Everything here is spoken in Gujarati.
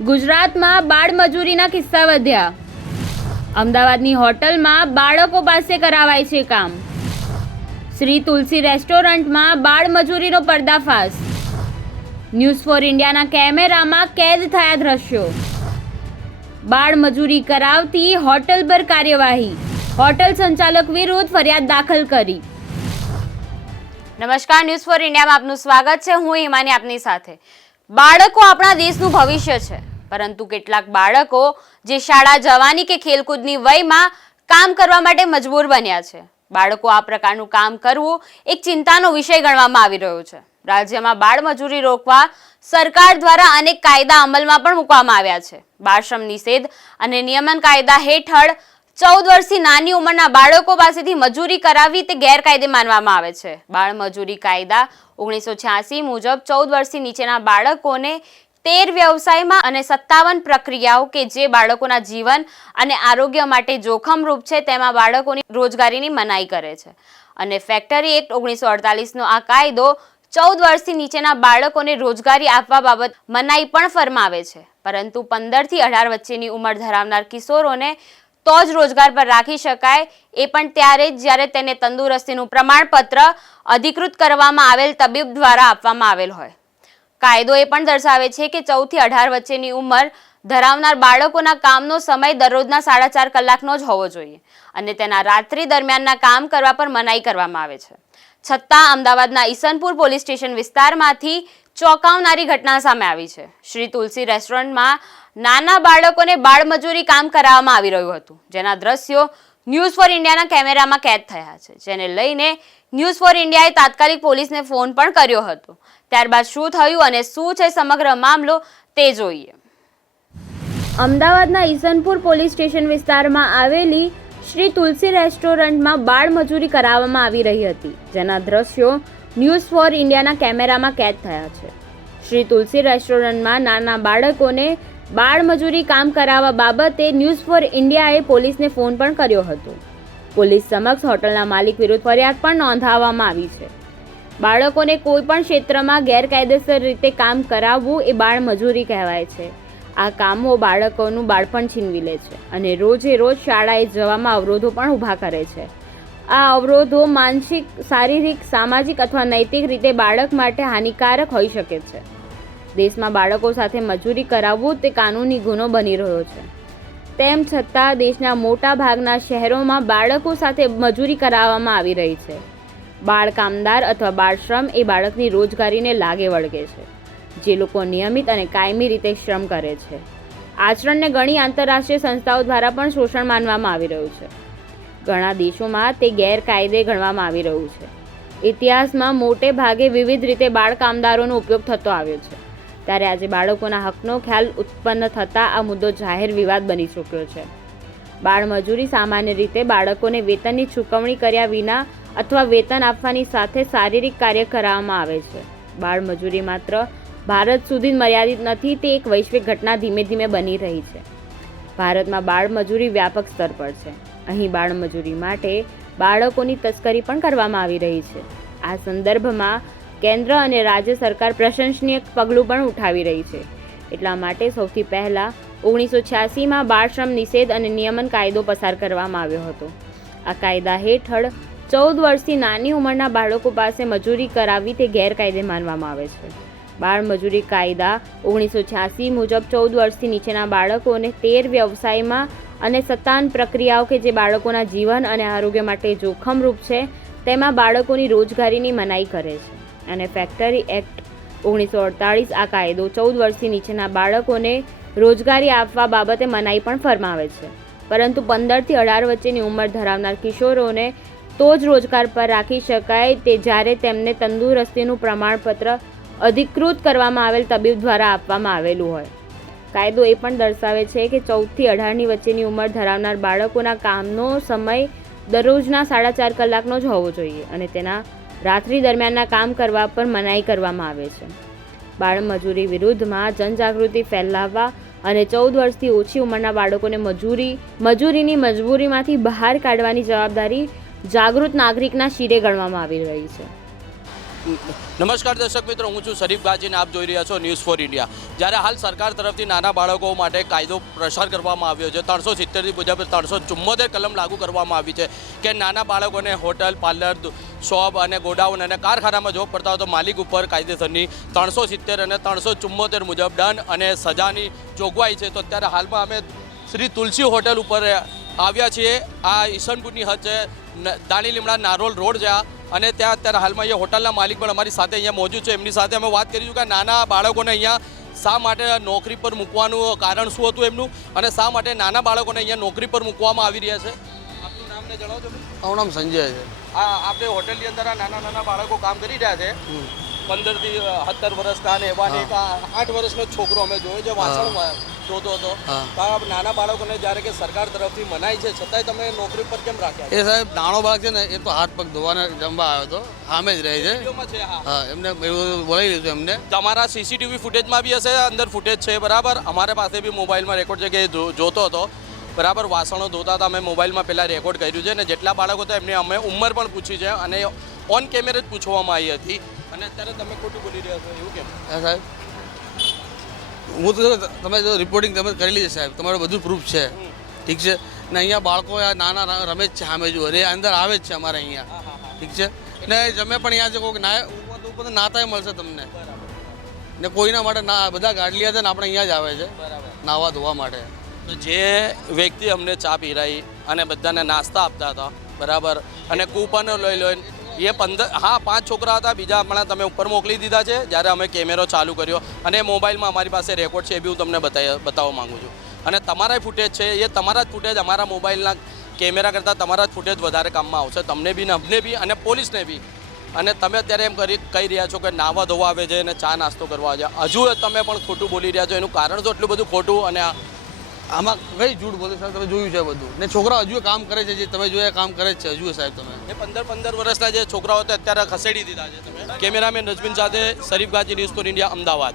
ગુજરાતમાં બાળમજૂરીના કિસ્સા વધ્યા. અમદાવાદની હોટલમાં બાળકો પાસે કરાવાય છે કામ. શ્રી તુલસી રેસ્ટોરન્ટમાં બાળમજૂરીનો પર્દાફાશ. ન્યૂઝ ફોર ઇન્ડિયાના કેમેરામાં કેદ થયા દ્રશ્યો. બાળમજૂરી કરાવતી હોટલ પર કાર્યવાહી. હોટલ સંચાલક વિરુદ્ધ ફરિયાદ દાખલ કરી. નમસ્કાર, ન્યૂઝ ફોર ઇન્ડિયામાં આપનું સ્વાગત છે. હું હિમાની આપની સાથે. બાળકો આપણા દેશનું ભવિષ્ય છે, પરંતુ કેટલાક બાળકો જે શાળા જવાની કે ખેલકૂદની વયમાં કામ કરવા માટે મજબૂર બન્યા છે. બાળકો આ પ્રકારનું કામ કરવું એક ચિંતાનો વિષય ગણવામાં આવી રહ્યો છે. રાજ્યમાં બાળમજૂરી રોકવા સરકાર દ્વારા અનેક કાયદા અમલમાં પણ મૂકવામાં આવ્યા છે. બાળશ્રમ નિષેધ અને નિયમન કાયદા હેઠળ 14 વર્ષથી નાની ઉંમરના બાળકો પાસેથી મજૂરી કરાવવી તે ગેરકાયદે માનવામાં આવે છે. બાળમજૂરી કાયદા 1986 મુજબ 14 વર્ષથી નીચેના બાળકોને 13 વ્યવસાયમાં અને 57 પ્રક્રિયાઓ કે જે બાળકોના જીવન અને આરોગ્ય માટે જોખમરૂપ છે તેમાં બાળકોની રોજગારીની મનાઈ કરે છે. અને ફેક્ટરી એક્ટ 1948 નો આ કાયદો 14 વર્ષથી નીચેના બાળકોને રોજગારી આપવા બાબત મનાઈ પણ ફરમાવે છે, પરંતુ 15 થી 18 વચ્ચેની ઉંમર ધરાવનાર કિશોરોને તો જ રોજગાર પર રાખી શકાય, એ પણ ત્યારે જ જ્યારે તેને તંદુરસ્તીનું પ્રમાણપત્ર અધિકૃત કરવામાં આવેલ તબીબ દ્વારા આપવામાં આવેલ હોય. કાયદો એ પણ દર્શાવે છે કે 14 થી 18 વચ્ચેની ઉંમર ધરાવનાર બાળકોના કામનો સમય દરરોજના 4.5 કલાકનો જ હોવો જોઈએ અને તેના રાત્રિ દરમિયાનના કામ કરવા પર મનાઈ કરવામાં આવે છે. છતાં અમદાવાદના ઈસનપુર પોલીસ સ્ટેશન વિસ્તારમાંથી ચોંકાવનારી ઘટના સામે આવી છે. શ્રી તુલસી રેસ્ટોરન્ટમાં નાના બાળકોને બાળમજૂરી કામ કરાવવામાં આવી રહ્યું હતું, જેના દ્રશ્યો ન્યૂઝ ફોર ઇન્ડિયાના કેમેરામાં કેદ થયા છે, જેને લઈને ન્યૂઝ ફોર ઇન્ડિયાએ તાત્કાલિક પોલીસને ફોન પણ કર્યો હતો. ત્યારબાદ શું થયું અને શું છે સમગ્ર મામલો તે જોઈએ. અમદાવાદના ઈસનપુર પોલીસ સ્ટેશન વિસ્તારમાં આવેલી શ્રી તુલસી રેસ્ટોરન્ટમાં બાળમજૂરી કરાવવામાં આવી રહી હતી, જેના દ્રશ્યો ન્યૂઝ ફોર ઇન્ડિયાના કેમેરામાં કેદ થયા છે. શ્રી તુલસી રેસ્ટોરન્ટમાં નાના બાળકોને બાળમજૂરી કામ કરાવવા બાબતે ન્યૂઝ ફોર ઇન્ડિયાએ પોલીસને ફોન પણ કર્યો હતો. પોલીસ સમક્ષ હોટલના માલિક વિરુદ્ધ ફરિયાદ પણ નોંધાવવામાં આવી છે. બાળકોને કોઈ પણ ક્ષેત્રમાં ગેરકાયદેસર રીતે કામ કરાવવું એ બાળમજૂરી કહેવાય છે. આ કામો બાળકોનું બાળપણ છીનવી લે છે અને રોજે રોજ શાળાએ જવામાં અવરોધો પણ ઊભા કરે છે. આ અવરોધો માનસિક, શારીરિક, સામાજિક અથવા નૈતિક રીતે બાળક માટે હાનિકારક હોઈ શકે છે. દેશમાં બાળકો સાથે મજૂરી કરાવવું તે કાનૂની ગુનો બની રહ્યો છે. તેમ છતાં દેશના મોટા ભાગના શહેરોમાં બાળકો સાથે મજૂરી કરાવવામાં આવી રહી છે. બાળ કામદાર અથવા બાળશ્રમ એ બાળકની રોજગારીને લાગે વળગે છે, જે લોકો નિયમિત અને કાયમી રીતે શ્રમ કરે છે. આચરણને ઘણી આંતરરાષ્ટ્રીય સંસ્થાઓ દ્વારા પણ શોષણ માનવામાં આવી રહ્યું છે. ઘણા દેશોમાં તે ગેરકાયદે ગણવામાં આવી રહ્યું છે. ઇતિહાસમાં મોટે ભાગે વિવિધ રીતે બાળ કામદારોનો ઉપયોગ થતો આવ્યો છે. ત્યારે આજે બાળકોના હકનો ખ્યાલ ઉત્પન્ન થતાં આ મુદ્દો જાહેર વિવાદ બની ચૂક્યો છે. બાળમજૂરી સામાન્ય રીતે બાળકોને વેતનની ચૂકવણી કર્યા વિના અથવા વેતન આપવાની સાથે શારીરિક કાર્ય કરાવવામાં આવે છે. બાળમજૂરી માત્ર ભારત સુધી મર્યાદિત નથી, તે એક વૈશ્વિક ઘટના ધીમે ધીમે બની રહી છે. ભારતમાં બાળમજૂરી વ્યાપક સ્તર પર છે. અહીં બાળમજૂરી માટે બાળકોની તસ્કરી પણ કરવામાં આવી રહી છે. આ સંદર્ભમાં કેન્દ્ર અને રાજ્ય સરકાર પ્રશંસનીય પગલું પણ ઉઠાવી રહી છે. એટલા માટે સૌથી પહેલાં 1986માં બાળશ્રમ નિષેધ અને નિયમન કાયદો પસાર કરવામાં આવ્યો હતો. આ કાયદા હેઠળ 14 વર્ષથી નાની ઉંમરના બાળકો પાસે મજૂરી કરાવવી તે ગેરકાયદે માનવામાં આવે છે. બાળમજૂરી કાયદા 1986 મુજબ 14 વર્ષથી નીચેના બાળકોને 13 વ્યવસાયમાં અને 57 પ્રક્રિયાઓ કે જે બાળકોના જીવન અને આરોગ્ય માટે જોખમરૂપ છે તેમાં બાળકોની રોજગારીની મનાઈ કરે છે. અને ફેક્ટરી એક્ટ 1948 આ કાયદો 14 વર્ષથી નીચેના બાળકોને રોજગારી આપવા બાબતે મનાઈ પણ ફરમાવે છે, પરંતુ 15 થી 18 વચ્ચેની ઉંમર ધરાવનાર કિશોરોને તો જ રોજગાર પર રાખી શકાય તે જ્યારે તેમને તંદુરસ્તીનું પ્રમાણપત્ર અધિકૃત કરવામાં આવેલ તબીબ દ્વારા આપવામાં આવેલું હોય. કાયદો એ પણ દર્શાવે છે કે 14 થી 18ની વચ્ચેની ઉંમર ધરાવનાર બાળકોના કામનો સમય દરરોજના 4.5 કલાકનો જ હોવો જોઈએ અને તેના રાત્રિ દરમિયાનના કામ કરવા પર મનાઈ કરવામાં આવે છે. બાળમજૂરી વિરુદ્ધમાં જનજાગૃતિ ફેલાવવા અને 14 વર્ષથી ઓછી ઉંમરના બાળકોને મજૂરીની મજબૂરીમાંથી બહાર કાઢવાની જવાબદારી જાગૃત નાગરિકના શિરે ગણવામાં આવી રહી છે. નમસ્કાર દર્શક મિત્રો, હું છું શરીફ ગાજી અને આપ જોઈ રહ્યા છો ન્યૂઝ ફોર ઇન્ડિયા. જ્યારે હાલ સરકાર તરફથી નાના બાળકો માટે કાયદો પ્રસાર કરવામાં આવ્યો છે. 370 મુજબ 374 કલમ લાગુ કરવામાં આવી છે કે નાના બાળકોને હોટલ, પાર્લર, શોપ અને ગોડાઉન અને કારખાનામાં જોબ પડતા હોય તો માલિક ઉપર કાયદેસરની 370 અને 374 મુજબ દંડ અને સજાની જોગવાઈ છે. તો અત્યારે હાલમાં અમે શ્રી તુલસી હોટલ ઉપર આવ્યા છીએ. આ ઈસનપુરની હદ છે, દાણી લીમડા નારોલ રોડ છે અને ત્યાં અત્યારે હાલમાં અહીંયા હોટલના માલિક પણ અમારી સાથે અહીંયા મોજૂદ છે. એમની સાથે અમે વાત કરીશું કે નાના બાળકોને અહીંયા શા માટે નોકરી પર મૂકવાનું કારણ શું હતું એમનું, અને શા માટે નાના બાળકોને અહીંયા નોકરી પર મૂકવામાં આવી રહ્યા છે. આપનું નામને જણાવજો. મારું નામ સંજય છે. આપણે હોટલની અંદર આ નાના નાના બાળકો કામ કરી રહ્યા છે. 15 થી 17 વર્ષના અને એવા 8 વર્ષનો છોકરો અમે જોયો છે વાસણ ધોતો હતો. નાના બાળકોને જ્યારે કે સરકાર તરફથી મનાઈ છે છતાંય તમે નોકરી પર કેમ રાખ્યા? એ સાહેબ નાનો બાળક છે ને, એ તો હાથ પગ ધોવાને જમવા આવ્યો હતો, સામે જ રહે છે. હા, એમને બોલાવી લીધું એમને. તમારા સીસીટીવી ફૂટેજમાં બી હશે, અંદર ફૂટેજ છે બરાબર. અમારે પાસે બી મોબાઈલમાં રેકોર્ડ છે કે એ જોતો હતો બરાબર, વાસણો ધોતા હતા. અમે મોબાઈલમાં પહેલાં રેકોર્ડ કર્યું છે અને જેટલા બાળકો હતા એમને અમે ઉંમર પણ પૂછી છે અને ઓન કેમેરા જ પૂછવામાં આવી હતી. અને અત્યારે તમે ખોટું બોલી રહ્યા છો એવું કેમ? હા સાહેબ, હું તો તમે જો રિપોર્ટિંગ તમે કરેલી છે સાહેબ, તમારું બધું પ્રૂફ છે, ઠીક છે ને. અહીંયા બાળકો નાના રમે જ છે સામે જુઓ, એ અંદર આવે જ છે અમારે અહીંયા, ઠીક છે ને. જમે પણ અહીંયા છે, કોઈક ઉપર નાતાય મળશે તમને ને. કોઈના માટે ના, બધા ગાડલિયા છે ને આપણે અહીંયા જ આવે છે નાવા ધોવા માટે. તો જે વ્યક્તિ અમને ચા પીરાઈ અને બધાને નાસ્તા આપતા હતા બરાબર, અને કૂપનો લઈ લો, એ 5 છોકરા હતા. બીજા હમણાં તમે ઉપર મોકલી દીધા છે જ્યારે અમે કેમેરો ચાલુ કર્યો અને મોબાઈલમાં અમારી પાસે રેકોર્ડ છે, એ બી હું તમને બતાવવા માગું છું. અને તમારા ફૂટેજ છે, એ તમારા જ ફૂટેજ અમારા મોબાઈલના કેમેરા કરતાં તમારા જ ફૂટેજ વધારે કામમાં આવશે, તમને બી ને અમને બી અને પોલીસને બી. અને તમે અત્યારે એમ કહી રહ્યા છો કે નાવા ધોવા આવે છે અને ચા નાસ્તો કરવા આવે છે. હજુ તમે પણ ખોટું બોલી રહ્યા છો. એનું કારણ તો એટલું બધું ખોટું અને આમાં કઈ જૂઠ બોલે સાહેબ? તમે જોયું છે બધું ને. છોકરા હજુ કામ કરે છે, જે તમે જોયા કામ કરે જ છે હજુ સાહેબ. તમે એ 15 વર્ષના જે છોકરાઓ અત્યારે ખસેડી દીધા છે તમે. કેમેરામેન રજબીન સાથે શરીફ ગાજી, ન્યૂઝ ફોર ઇન્ડિયા, અમદાવાદ.